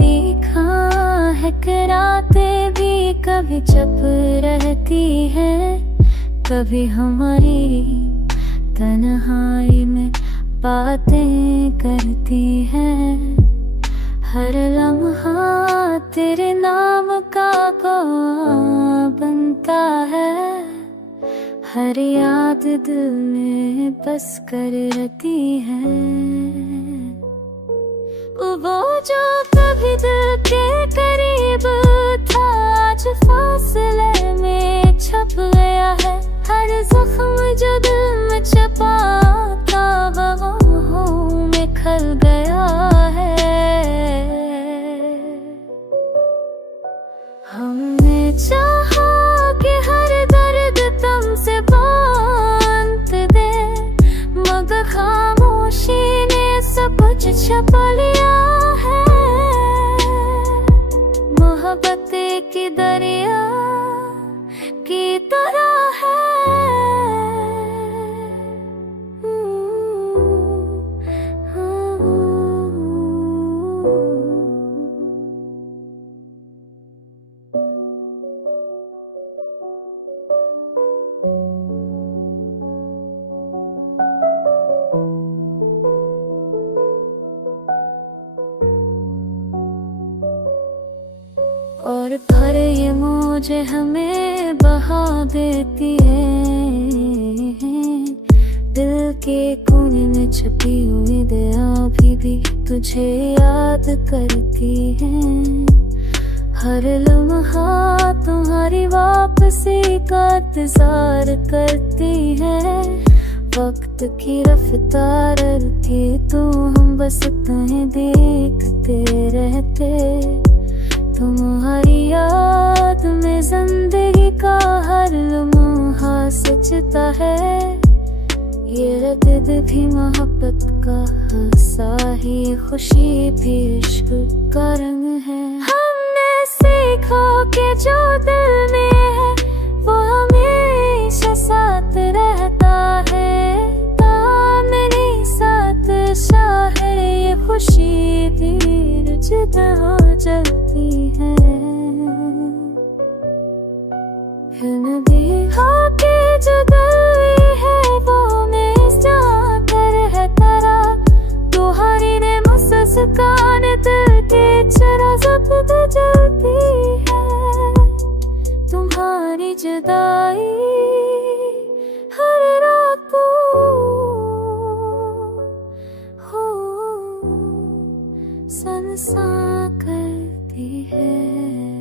देखा है कि रातें भी कभी चुप रहती है, कभी हमारी तन्हाई में बातें करती है। हर लम्हा तेरे नाम का गवाह बनता है, हर याद दिल में बस कर रहती है। वो जो कभी दिल के करीब था, आज फासले में छप गया है। हर जख्म जो दिल में छपा था, गमों में खल गया है। हमने चाहा कि हर दर्द तुमसे बांट दे, मगर खामोशी ने सब कुछ छपा लिया है। मोहब्बत की दरिया की तरह है। और फिर ये मौजें हमें बहा देती है, दिल के कोने में छुपी उम्मीदें अभी भी तुझे याद करती हैं। हर लम्हा तुम्हारी वापसी का इंतजार करती है। वक्त की रफ्तार रुकी तो हम बस तुम्हें देखते रहते। तुम्हारी याद में जिंदगी का हर लम्हा सजता है। ये रदद भी मोहब्बत का हासा ही, खुशी भी इश्क का रंग है। हमने सीखा कि जो दिल में है वो हमेशा साथ रहता है। मेरे साथ शायर ये खुशी भी जुदा हो जाती है। देखा कि जो दिल है वो हमेशा है तारा। तुम्हारी ने मुस्कान दिल के चरा जब्त जलती है। तुम्हारी जुदाई हर रात हो संसा करती है।